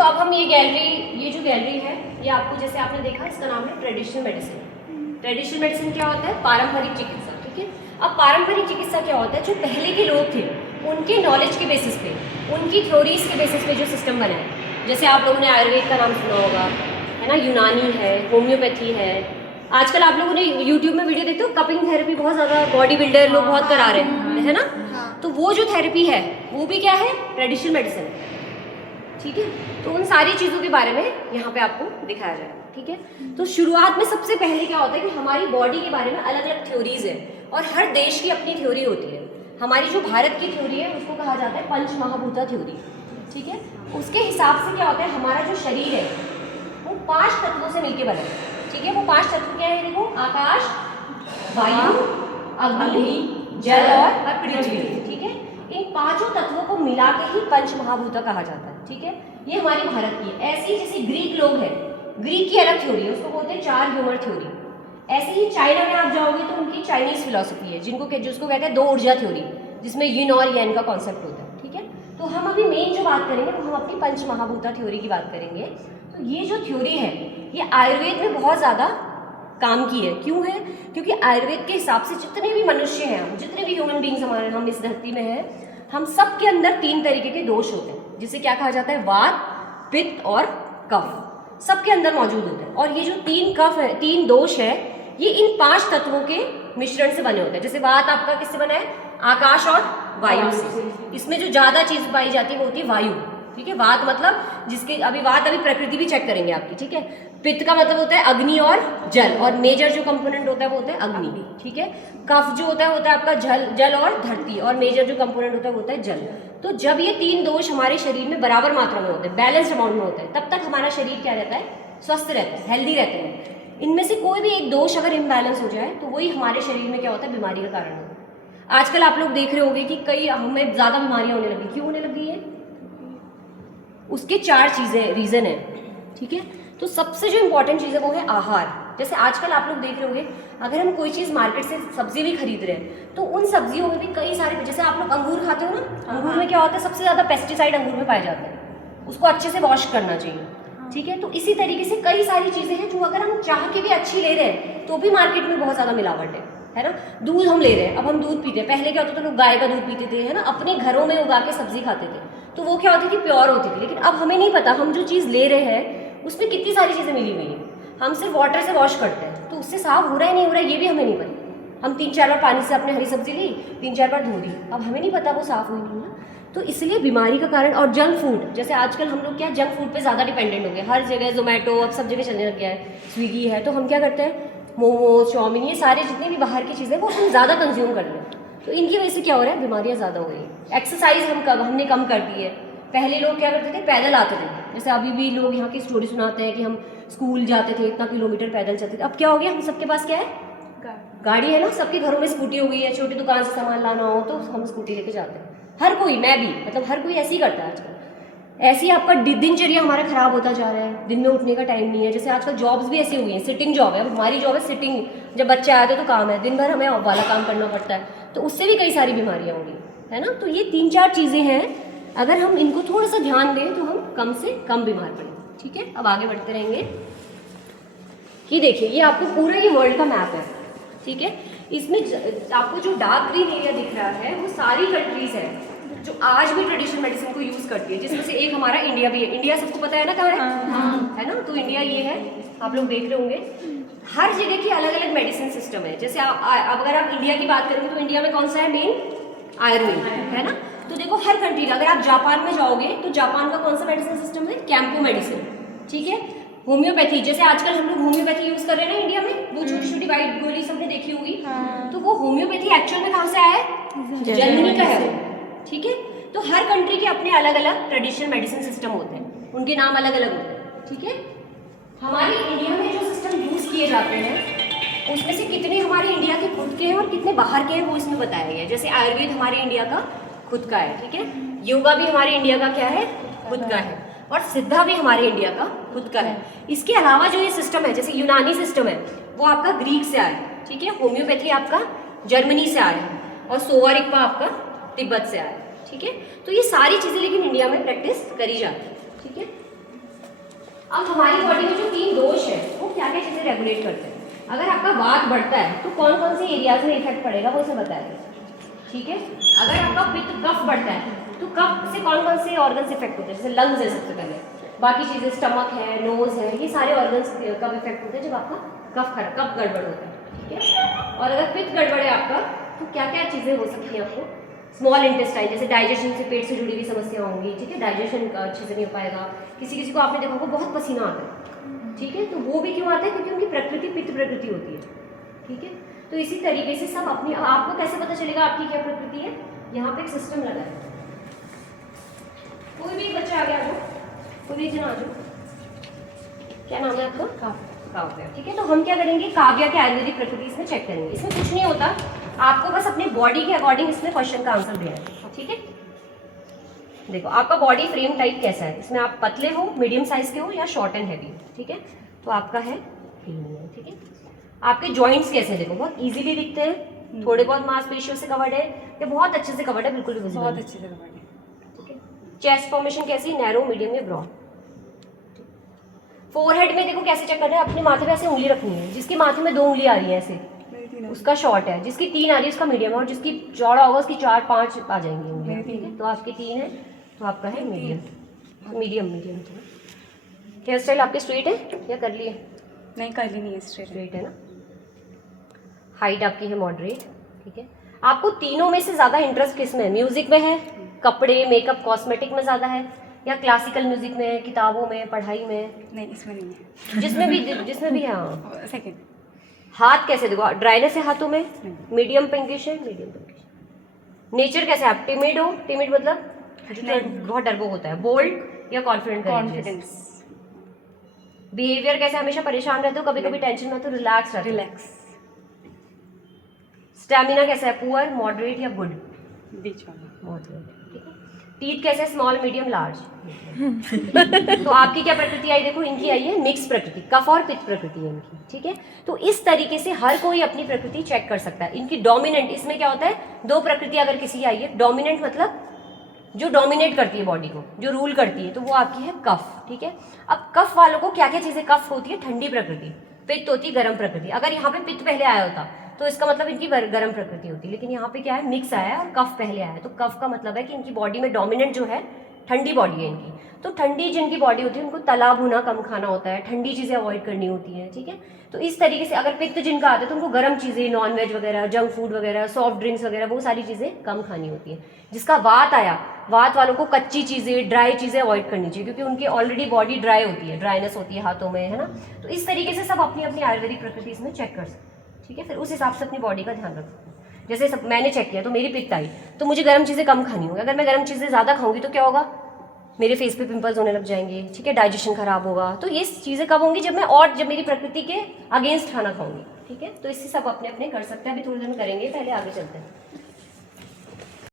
तो अब हम ये जो गैलरी है, ये आपको जैसे आपने देखा, इसका नाम है ट्रेडिशनल मेडिसिन। ट्रेडिशनल मेडिसिन क्या होता है? पारंपरिक चिकित्सा। ठीक है, अब पारंपरिक चिकित्सा क्या होता है? जो पहले के लोग थे उनके नॉलेज के बेसिस पे, उनकी थ्योरीज के बेसिस पे जो सिस्टम बना है, जैसे आप लोगों ने आयुर्वेद का नाम सुना होगा, है ना, यूनानी है, होम्योपैथी है। आजकल आप लोगों ने यूट्यूब में वीडियो देखते हो, कपिंग थेरेपी बहुत ज़्यादा बॉडी बिल्डर लोग बहुत करा रहे हैं, है ना। तो वो जो थेरेपी है वो भी क्या है? ट्रेडिशनल मेडिसिन है। ठीक है, तो उन सारी चीज़ों के बारे में यहाँ पे आपको दिखाया जाएगा। ठीक है, तो शुरुआत में सबसे पहले क्या होता है कि हमारी बॉडी के बारे में अलग अलग थ्योरीज है, और हर देश की अपनी थ्योरी होती है। हमारी जो भारत की थ्योरी है उसको कहा जाता है पंच महाभूता थ्योरी। ठीक है, उसके हिसाब से क्या होता है, हमारा जो शरीर है वो 5 तत्वों से मिलकर बना है। ठीक है, वो 5 तत्व क्या है? देखो, आकाश, वायु, अग्नि, जल और पृथ्वी। ठीक है, इन 5 तत्वों को मिला के ही पंच महाभूता कहा जाता है। ठीक है, ये हमारी भारत की है। ऐसे ही जैसे ग्रीक लोग हैं, ग्रीक की अलग थ्योरी है, उसको बोलते हैं 4 ह्यूमर थ्योरी। ऐसे ही चाइना में आप जाओगे तो उनकी चाइनीज फिलॉसफी है, जिसको कहते हैं 2 ऊर्जा थ्योरी, जिसमें यिन और यैन का कॉन्सेप्ट होता है। ठीक है, तो हम अभी मेन जो बात करेंगे वो हम अपनी पंच महाभूता थ्योरी की बात करेंगे। तो ये जो थ्योरी है ये आयुर्वेद में बहुत ज़्यादा काम की है। क्यों है? क्योंकि आयुर्वेद के हिसाब से जितने भी मनुष्य हैं, जितने भी ह्यूमन बींग्स हम इस धरती में हैं, हम सब के अंदर 3 तरीके के दोष होते हैं, जिसे क्या कहा जाता है? वात, पित्त और कफ सबके अंदर मौजूद होते हैं। और ये जो 3 कफ है, 3 दोष है, ये इन 5 तत्वों के मिश्रण से बने होते हैं। जैसे वात आपका किससे बना है? आकाश और वायु से। इसमें जो ज्यादा चीज पाई जाती है वो होती है वायु। ठीक है, वात मतलब जिसके अभी प्रकृति भी चेक करेंगे आपकी। ठीक है, पित्त का मतलब होता है अग्नि और जल, और मेजर जो कंपोनेंट होता है वो होता है अग्नि। ठीक है, कफ जो होता है आपका जल और धरती, और मेजर जो कंपोनेंट होता है वो होता है जल। तो जब ये 3 दोष हमारे शरीर में बराबर मात्रा में होते हैं, बैलेंस्ड अमाउंट में होते हैं, तब तक हमारा शरीर क्या रहता है? स्वस्थ रहता है, हेल्दी रहते हैं। इनमें से कोई भी एक दोष अगर इम्बैलेंस हो जाए तो वही हमारे शरीर में क्या होता है? बीमारी का कारण होता है। आजकल आप लोग देख रहे होंगे कि कई हमें ज़्यादा बीमारियां होने लगी। क्यों होने लगी है? उसके 4 चीज़ें रीज़न है। ठीक है, तो सबसे जो इम्पोर्टेंट चीज़ है वो है आहार। जैसे आजकल आप लोग देख रहे होंगे, अगर हम कोई चीज़ मार्केट से सब्जी भी खरीद रहे हैं तो उन सब्जियों में भी कई सारे, जैसे आप लोग अंगूर खाते हो ना, अंगूर में क्या होता है? सबसे ज़्यादा पेस्टिसाइड अंगूर में पाए जाते हैं, उसको अच्छे से वॉश करना चाहिए। ठीक है, तो इसी तरीके से कई सारी चीज़ें हैं जो अगर हम चाह के भी अच्छी ले रहे हैं तो भी मार्केट में बहुत ज़्यादा मिलावट है ना। दूध हम ले रहे हैं, अब हम दूध पीते हैं, पहले क्या होता था? लोग गाय का दूध पीते थे, है ना, अपने घरों में उगा के सब्जी खाते थे, तो वो क्या होती थी? प्योर होती थी। लेकिन अब हमें नहीं पता हम जो चीज़ ले रहे हैं उसमें कितनी सारी चीज़ें मिली हुई हैं। हम सिर्फ वाटर से वॉश करते हैं तो उससे साफ हो रहा है नहीं हो रहा है ये भी हमें नहीं पता। हम 3-4 बार पानी से अपने हरी सब्जी ली, 3-4 बार धो दी, अब हमें नहीं पता वो साफ हुई नहीं ना। तो इसलिए बीमारी का कारण, और जंक फूड, जैसे आजकल हम लोग क्या जंक फूड पे ज़्यादा डिपेंडेंट हो गए। हर जगह जोमेटो, अब सब जगह चलने लग गया है, स्विगी है, तो हम क्या करते हैं? मोमोज, चाउमीन, ये सारे जितनी भी बाहर की चीज़ें वो हम ज़्यादा कंज्यूम कर रहे हैं, तो इनकी वजह से क्या हो रहा है? बीमारियाँ ज़्यादा हो रही हैं। एक्सरसाइज हमने कम कर दी है। पहले लोग क्या करते थे? पैदल आते थे। जैसे अभी भी लोग यहाँ की स्टोरी सुनाते हैं कि हम स्कूल जाते थे, इतना किलोमीटर पैदल चलते थे। अब क्या हो गया? हम सबके पास क्या है? गाड़ी है ना, सबके घरों में स्कूटी हो गई है। छोटी दुकान से सामान लाना हो तो हम स्कूटी लेके जाते हैं, हर कोई, मैं भी, मतलब हर कोई ऐसे ही करता है आजकल। ऐसे ही आपका दिनचर्या हमारा खराब होता जा रहा है, दिन में उठने का टाइम नहीं है। जैसे आजकल जॉब्स भी ऐसी हो गई हैं, सिटिंग जॉब है। अब हमारी जॉब है सिटिंग, जब बच्चे आते तो काम है, दिन भर हमें वाला काम करना पड़ता है, तो उससे भी कई सारी बीमारियाँ होंगी, है ना। तो ये 3-4 चीज़ें हैं, अगर हम इनको थोड़ा सा ध्यान दें तो हम कम से कम बीमार पड़ें। ठीक है, अब आगे बढ़ते रहेंगे। कि देखिए, ये आपको पूरा ये वर्ल्ड का मैप है। ठीक है, इसमें आपको जो डार्क ग्रीन एरिया दिख रहा है वो सारी कंट्रीज है जो आज भी ट्रेडिशनल मेडिसिन को यूज करती है, जिसमें से एक हमारा इंडिया भी है। इंडिया सबको पता है ना कहाँ है? है ना, तो इंडिया ये है, आप लोग देख रहे होंगे। हर जगह की अलग अलग मेडिसिन सिस्टम है। जैसे अगर आप इंडिया की बात करेंगे तो इंडिया में कौन सा है? मेन आयुर्वेद, है ना। तो देखो हर कंट्री का, अगर आप जापान में जाओगे तो जापान का कौन सा मेडिसिन सिस्टम है? कैंपो मेडिसिन। ठीक है, होम्योपैथी, जैसे आजकल हम लोग होम्योपैथी यूज कर रहे हैं ना इंडिया में, वो छोटी छोटी वाइट गोली सबने देखी होगी, तो वो होम्योपैथी एक्चुअल में कहाँ से आया है? जर्मनी का है। ठीक है, तो हर कंट्री के अपने अलग अलग ट्रेडिशनल मेडिसिन सिस्टम होते हैं, उनके नाम अलग अलग होते हैं। ठीक है, हमारे इंडिया में जो सिस्टम यूज किए जाते हैं उसमें से कितने हमारे इंडिया के खुद के हैं और कितने बाहर के हैं वो इसमें बताया गया है। जैसे आयुर्वेद हमारे इंडिया का खुद का है। ठीक है, योगा भी हमारे इंडिया का क्या है? खुद का है, और सिद्धा भी हमारे इंडिया का खुद का है। इसके अलावा जो ये सिस्टम है, जैसे यूनानी सिस्टम है, वो आपका ग्रीक से आया है। ठीक है, होम्योपैथी आपका जर्मनी से आया है, और सोवा रिग्पा आपका तिब्बत से आया है। ठीक है, तो ये सारी चीज़ें लेकिन इंडिया में प्रैक्टिस करी जाती है। ठीक है, अब हमारी बॉडी में जो 3 दोष है वो क्या क्या चीज़ें रेगुलेट करते हैं। अगर आपका वात बढ़ता है तो कौन कौन से एरियाज में इफेक्ट पड़ेगा वो इसे बताएगा, ठीक है। अगर आपका पित्त कफ बढ़ता है तो कफ से कौन कौन से ऑर्गन्स इफेक्ट होते हैं, जैसे लंग्स है सबसे पहले, बाकी चीज़ें स्टमक है, नोज है, ये सारे ऑर्गन्स कब इफेक्ट होते हैं जब आपका कफ गड़बड़ होता है, ठीक है। और अगर पित्त गड़बड़ है आपका तो क्या क्या चीज़ें हो सकती हैं आपको, स्मॉल इंटेस्टाइन, जैसे डाइजेशन से, पेट से जुड़ी हुई समस्या होंगी, ठीक है, डाइजेशन अच्छे से नहीं हो पाएगा। किसी किसी को आपने देखा होगा बहुत पसीना आता है, ठीक है, तो वो भी क्यों आता है, क्योंकि उनकी प्रकृति पित्त प्रकृति होती है, ठीक है। तो इसी तरीके से सब अपनी, आपको कैसे पता चलेगा आपकी क्या प्रकृति है, यहाँ पे एक सिस्टम लगा है। कोई भी बच्चा आ गया जो, कोई भी जना आ जाओ, क्या नाम है आपका, काव्या, ठीक है। तो हम क्या करेंगे, काव्या के आयुर्वेदिक प्रकृति इसमें चेक करेंगे। इसमें कुछ नहीं होता, आपको बस अपने बॉडी के अकॉर्डिंग इसमें क्वेश्चन का आंसर देना है, ठीक है। देखो आपका बॉडी फ्रेम टाइप कैसा है, इसमें आप पतले हो, मीडियम साइज के हो या शॉर्ट एंड हैवी, ठीक है। तो आपका है फीमेल, ठीक है। आपके जॉइंट्स कैसे, देखो बहुत इजीली दिखते हैं, थोड़े बहुत मांसपेशियों से कवर्ड है या बहुत अच्छे से कवर्ड है, बिल्कुल भी विजिबल, बहुत अच्छे से कवर्ड है, ठीक है। चेस्ट फॉर्मेशन कैसी, नैरो, मीडियम या ब्रॉड। फोरहेड में देखो कैसे चेक करना है, अपने माथे पे ऐसे उंगली रखनी है, जिसकी माथे में 2 उंगली आ रही है ऐसे उसका शॉर्ट है, जिसकी 3 आ रही है उसका मीडियम है, और जिसकी चौड़ा होगा उसकी 4-5 आ जाएंगी उंगलियां, ठीक है। तो आपकी 3 है तो आपका है मीडियम, मीडियम। हेयर स्टाइल आपके स्ट्रेट है या कर लिए, नहीं कर ली नहीं है, स्ट्रेट है ना। हाइट आपकी है मॉडरेट, ठीक है। आपको तीनों में से ज़्यादा इंटरेस्ट किस में है, म्यूजिक में है, कपड़े मेकअप कॉस्मेटिक में ज़्यादा है, या क्लासिकल म्यूजिक में, किताबों में, पढ़ाई में? नहीं, इसमें नहीं है, जिसमें भी है। हाँ, सेकंड। हाथ कैसे, देखो ड्राइनेस है हाथों में, मीडियम पिंकिश है, मीडियम पिंकिश। नेचर कैसे, आप टिमिड हो, टिमिड मतलब बहुत डरपोक होता है, बोल्ड या कॉन्फिडेंस। बिहेवियर कैसे, हमेशा परेशान रहते हो, कभी कभी टेंशन में तो रिलैक्स रहते हो, रिलैक्स। स्टैमिना कैसा है, पुअर, मॉडरेट या गुड, बीच वाला, मॉडरेट, ठीक है। टीथ कैसे, स्मॉल, मीडियम, लार्ज। तो आपकी क्या प्रकृति आई, देखो इनकी आई है मिक्स प्रकृति, कफ और पित्त प्रकृति है इनकी, ठीक है। तो इस तरीके से हर कोई अपनी प्रकृति चेक कर सकता है। इनकी डोमिनेंट, इसमें क्या होता है, 2 प्रकृति अगर किसी की आई है, डोमिनेंट मतलब जो डोमिनेट करती है बॉडी को, जो रूल करती है, तो वो आपकी है कफ, ठीक है। अब कफ वालों को क्या क्या चीजें, कफ होती है ठंडी प्रकृति, पित्त होती है गर्म प्रकृति। अगर यहाँ पे पित्त पहले आया होता तो इसका मतलब इनकी गर्म प्रकृति होती, लेकिन यहाँ पे क्या है, मिक्स आया है और कफ पहले आया है, तो कफ का मतलब है कि इनकी बॉडी में डोमिनेंट जो है ठंडी बॉडी है इनकी। तो ठंडी जिनकी बॉडी होती है उनको तला भुना कम खाना होता है, ठंडी चीज़ें अवॉइड करनी होती हैं, ठीक है। तो इस तरीके से अगर पित्त जिनका आता है तो उनको गर्म चीज़ें, नॉन वेज वगैरह, जंक फूड वगैरह, सॉफ्ट ड्रिंक्स वगैरह, वो सारी चीज़ें कम खानी होती है। जिसका वात आया, वात वालों को कच्ची चीज़ें, ड्राई चीज़ें अवॉइड करनी चाहिए, क्योंकि उनकी ऑलरेडी बॉडी ड्राई होती है, ड्राइनेस होती है हाथों में, है ना। तो इस तरीके से सब अपनी अपनी आयुर्वेदिक प्रकृति इसमें चेक कर सकते हैं, ठीक है। फिर उस हिसाब से अपनी बॉडी का ध्यान रखो। जैसे सब मैंने चेक किया तो मेरी पित्त आई तो मुझे गर्म चीज़ें कम खानी होगी, अगर मैं गर्म चीज़ें ज़्यादा खाऊंगी तो क्या होगा, मेरे फेस पे पिंपल्स होने लग जाएंगे, ठीक है, डाइजेशन खराब होगा। तो ये चीज़ें कब होंगी, जब मेरी प्रकृति के अगेंस्ट खाना खाऊंगी, ठीक है। तो इससे सब अपने अपने कर सकते हैं, अभी थोड़ी देर में करेंगे, पहले आगे चलते हैं।